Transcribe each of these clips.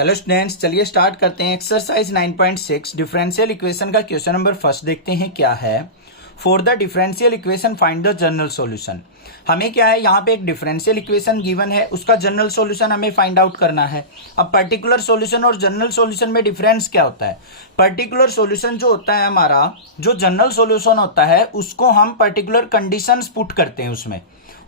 Hello students, चलिए start करते हैं। एक्सरसाइज 9.6 डिफरेंशियल इक्वेशन का क्वेश्चन नंबर फर्स्ट देखते हैं क्या है। For the differential equation find the general solution. हमें क्या है, यहाँ पे एक डिफरेंशियल इक्वेशन गिवन है, उसका जनरल सॉल्यूशन हमें फाइंड आउट करना है। अब पर्टिकुलर सॉल्यूशन और जनरल सॉल्यूशन में डिफरेंस क्या होता है? पर्टिकुलर सॉल्यूशन जो होता है हमारा, जो जनरल सॉल्यूशन होता है उसको हम पर्टिकुलर कंडीशंस पुट करते हैं उसमें,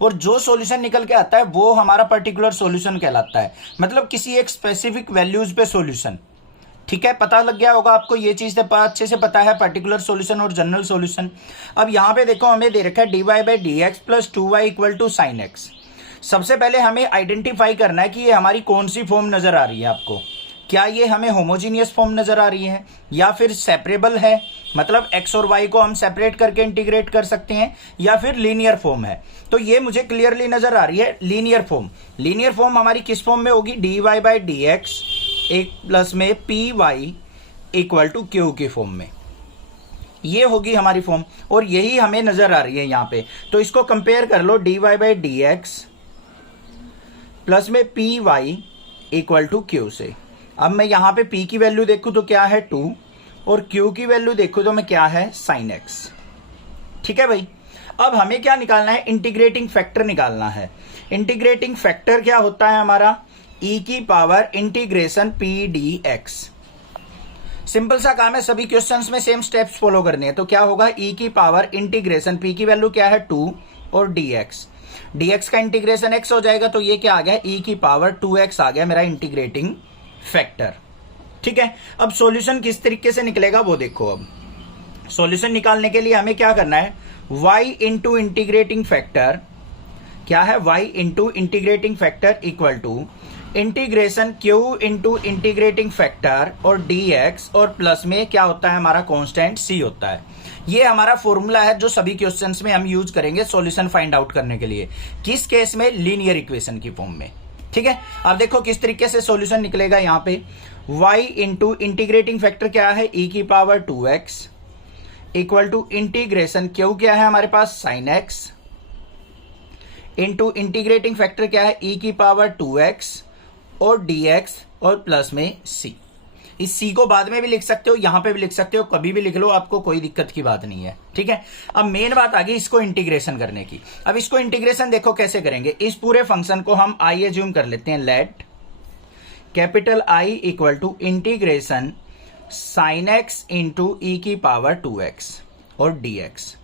और जो सॉल्यूशन निकल के आता है वो हमारा पर्टिकुलर सॉल्यूशन कहलाता है। मतलब किसी एक स्पेसिफिक वैल्यूज पे सॉल्यूशन। ठीक है, पता लग गया होगा आपको, ये चीज अच्छे से पता है, पर्टिकुलर सॉल्यूशन और जनरल सॉल्यूशन। अब यहाँ पे देखो, हमें दे रखा है dy/dx plus 2y equal to sine x. सबसे पहले हमें आइडेंटिफाई करना है कि ये हमारी कौन सी फॉर्म नजर आ रही है आपको। क्या ये हमें होमोजीनियस फॉर्म नजर आ रही है या फिर सेपरेबल है, मतलब x और y को हम सेपरेट करके इंटीग्रेट कर सकते हैं, या फिर लीनियर फॉर्म है। तो ये मुझे क्लियरली नजर आ रही है लीनियर फॉर्म। लीनियर फॉर्म हमारी किस फॉर्म में होगी? dy/dx एक प्लस में py इक्वल टू क्यू की फॉर्म में, ये होगी हमारी फॉर्म, और यही हमें नजर आ रही है यहाँ पे। तो इसको कंपेयर कर लो, dy/dx प्लस में py इक्वल टू क्यू से। अब मैं यहाँ पे p की वैल्यू देखूं तो क्या है 2, और q की वैल्यू देखूं तो मैं क्या है साइन x। ठीक है भाई, अब हमें क्या निकालना है? इंटीग्रेटिंग फैक्टर निकालना है। इंटीग्रेटिंग फैक्टर क्या होता है हमारा? e की power integration p dx। Simple सा काम है, सभी क्वेश्चंस में सेम स्टेप्स फॉलो करने हैं। तो क्या होगा? e की पावर इंटीग्रेशन, p की वैल्यू क्या है 2, और dx का इंटीग्रेशन x हो जाएगा, तो ये क्या आ गया? e की पावर 2x आ गया मेरा इंटीग्रेटिंग फैक्टर। ठीक है, अब सॉल्यूशन किस तरीके से निकलेगा वो देखो। अब सॉल्यूशन निकालने के लिए हमें क्या करना है? y इंटू इंटीग्रेटिंग फैक्टर क्या है? y into integrating factor equal to integration q into integrating factor और dx, और प्लस में क्या होता है हमारा? कांस्टेंट c होता है। ये हमारा फॉर्मूला है जो सभी क्वेश्चंस में हम यूज करेंगे सॉल्यूशन फाइंड आउट करने के लिए। किस केस में? लीनियर इक्वेशन की फॉर्म में। ठीक है, अब देखो किस तरीके से सॉल्यूशन निकलेगा। यहाँ पे y इंटू इंटीग्रेटिंग फैक्टर क्या है? e की power 2x equal to integration q क्या है हमारे पास? Sine x into integrating factor क्या है? e की पावर 2x और dx, और प्लस में c। इस c को बाद में भी लिख सकते हो, यहां पे भी लिख सकते हो, कभी भी लिख लो, आपको कोई दिक्कत की बात नहीं है। ठीक है, अब मेन बात आ गई इसको इंटीग्रेशन करने की। अब इसको इंटीग्रेशन देखो कैसे करेंगे। इस पूरे फंक्शन को हम i एज्यूम कर लेते हैं। Let capital I equal to integration sine x into e की पावर 2x और dx,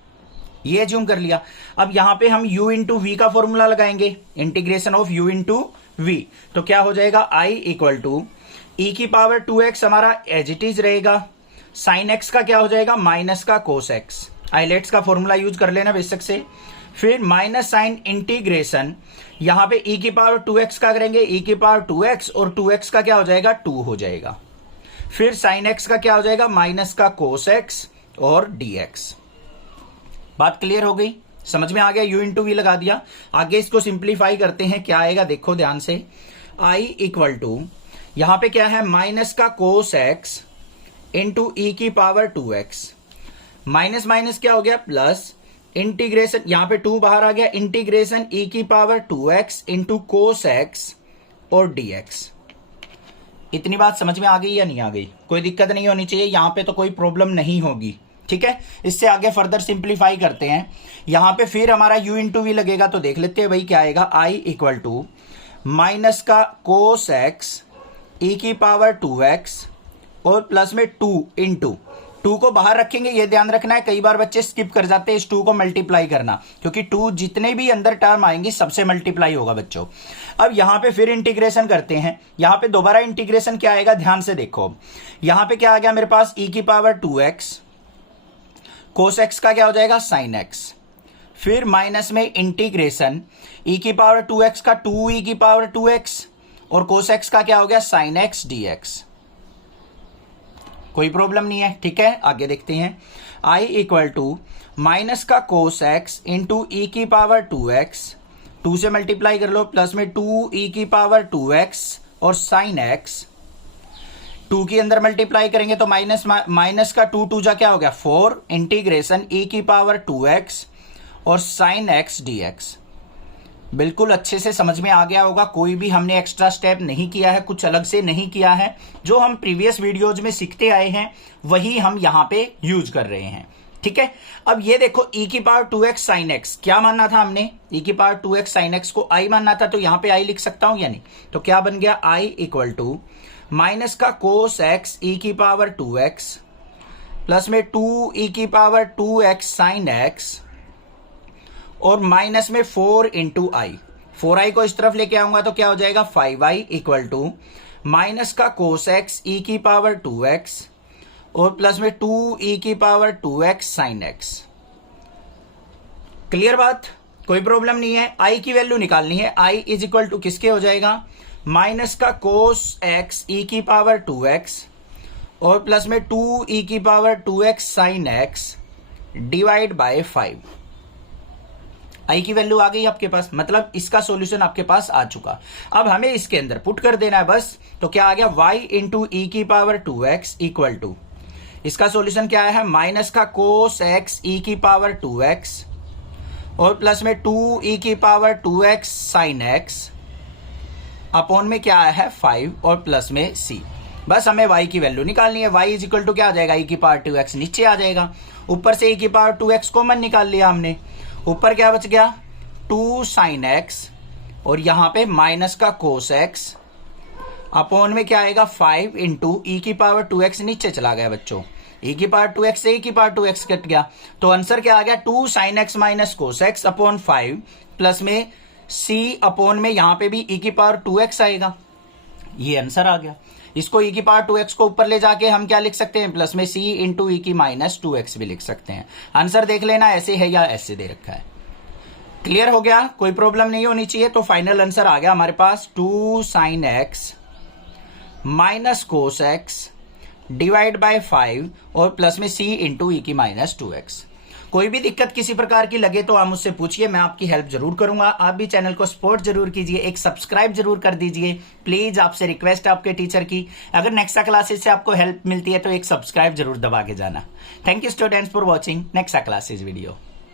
ये एज्यूम कर लिया। अब यहां पे हम u इंटू वी का फॉर्मूला लगाएंगे, integration of u into v. तो क्या हो जाएगा? I इक्वल टू ई की पावर 2x हमारा एज इट इज रहेगा, साइन एक्स का क्या हो जाएगा? माइनस का कोस एक्स। आइलेट्स का फॉर्मूला यूज कर लेना बेशक से। फिर माइनस साइन इंटीग्रेशन, यहां पे e की पावर 2x का करेंगे, e की पावर 2x, और 2x का क्या हो जाएगा? 2 हो जाएगा। फिर साइन x का क्या हो जाएगा? माइनस का कोस x और dx। बात क्लियर हो गई, समझ में आ गया? u इंटू वी लगा दिया। आगे इसको सिंप्लीफाई करते हैं, क्या आएगा देखो ध्यान से। I इक्वल टू यहां पे क्या है? माइनस का कोस x इंटू ई की पावर 2x, माइनस माइनस क्या हो गया? प्लस इंटीग्रेशन, यहां पे 2 बाहर आ गया, इंटीग्रेशन ई की power 2x into cos x और dx। इतनी बात समझ में आ गई या नहीं आ गई? कोई दिक्कत नहीं होनी चाहिए, यहां पे तो कोई प्रॉब्लम नहीं होगी। ठीक है, इससे आगे फर्दर सिंप्लीफाई करते हैं। यहां पे फिर हमारा u इंटू वी लगेगा, तो देख लेते हैं भाई क्या आएगा। I इक्वल टू माइनस का कोस x ई की पावर 2x और प्लस में 2 इंटू 2 को बाहर रखेंगे, ये ध्यान रखना है। कई बार बच्चे स्किप कर जाते हैं इस 2 को मल्टीप्लाई करना, क्योंकि 2 जितने भी अंदर टर्म आएंगी सबसे मल्टीप्लाई होगा बच्चों। अब यहां पे फिर इंटीग्रेशन करते हैं। यहां पे दोबारा इंटीग्रेशन क्या आएगा? ध्यान से देखो, यहां पे क्या आ गया मेरे पास? e की पावर 2x, कोस x का क्या हो जाएगा? Sine x। फिर माइनस में इंटीग्रेशन e की पावर 2x का 2e की पावर 2x, और कोस x का क्या हो गया? Sine x dx। कोई प्रॉब्लम नहीं है। ठीक है, आगे देखते हैं। I इक्वल टू माइनस का कोस x इंटू ई की पावर 2x, 2 से मल्टीप्लाई कर लो, प्लस में 2e की पावर 2x और साइन x। 2 के अंदर मल्टीप्लाई करेंगे तो माइनस माइनस का 2 जा क्या हो गया? 4 इंटीग्रेशन ई की पावर 2x और साइन x dx। बिल्कुल अच्छे से समझ में आ गया होगा, कोई भी हमने एक्स्ट्रा स्टेप नहीं किया है, कुछ अलग से नहीं किया है। जो हम प्रीवियस वीडियोज में सीखते आए हैं वही हम यहाँ पे यूज कर रहे हैं। ठीक है, अब ये देखो e की पावर 2x sin x क्या मानना था हमने, e की पावर 2x sin x को i मानना था, तो यहां पे i लिख सकता हूं या नहीं? तो क्या बन गया, i इक्वल टू माइनस का cos x e की पावर 2x प्लस में 2 e की पावर 2x sin x और माइनस में 4 इंटू आई। 4i को इस तरफ लेके आऊंगा तो क्या हो जाएगा, 5i इक्वल टू माइनस का cos x e की पावर 2x और प्लस में 2 e की power 2x sin x। Clear बात, कोई प्रॉब्लम नहीं है। i की वैल्यू निकालनी है, i इज इक्वल टू किसके हो जाएगा, माइनस का cos x e की पावर 2x और प्लस में 2 e की power 2x sin x divide by 5। i की वैल्यू आ गई आपके पास, मतलब इसका सॉल्यूशन आपके पास आ चुका। अब हमें इसके अंदर पुट कर देना है बस, तो क्या आ गया, y इंटू ई की पावर 2x इक्वल टू, इसका सॉल्यूशन क्या है, माइनस का cos x e की पावर 2x और प्लस में 2 e की power 2x sin x upon में क्या है 5 और प्लस में c। बस हमें y की वैल्यू निकालनी है। y इज इक्वल टू क्या आ जाएगा, e की पावर 2x नीचे आ जाएगा, ऊपर से e की पावर 2x कॉमन निकाल लिया हमने, ऊपर क्या बच गया 2 sin x और यहां पे माइनस का cos x अपॉन में क्या आएगा 5 इंटू ई की पावर 2x नीचे चला गया बच्चों, e की पावर 2x से e की पावर 2x कट गया, तो आंसर क्या आ गया 2 sin x minus cos x upon 5 plus में c अपॉन में यहां पे भी e की पावर 2x आएगा। ये आंसर आ गया। इसको e की पावर 2x को ऊपर ले जाके हम क्या लिख सकते हैं, प्लस में c इंटू ई की माइनस 2x भी लिख सकते हैं। आंसर देख लेना ऐसे है या ऐसे दे रखा है। क्लियर हो गया, कोई प्रॉब्लम नहीं होनी चाहिए। तो फाइनल आंसर आ गया हमारे पास 2 sin x minus cos x divide by 5 और प्लस में c इंटू ई की माइनस 2x। कोई भी दिक्कत किसी प्रकार की लगे तो आप मुझसे पूछिए, मैं आपकी हेल्प जरूर करूंगा। आप भी चैनल को सपोर्ट जरूर कीजिए, एक सब्सक्राइब जरूर कर दीजिए प्लीज, आपसे रिक्वेस्ट है आपके टीचर की। अगर नेक्स्ट क्लासेस से आपको हेल्प मिलती है तो एक सब्सक्राइब जरूर दबा के जाना। Thank you students for watching next classes video.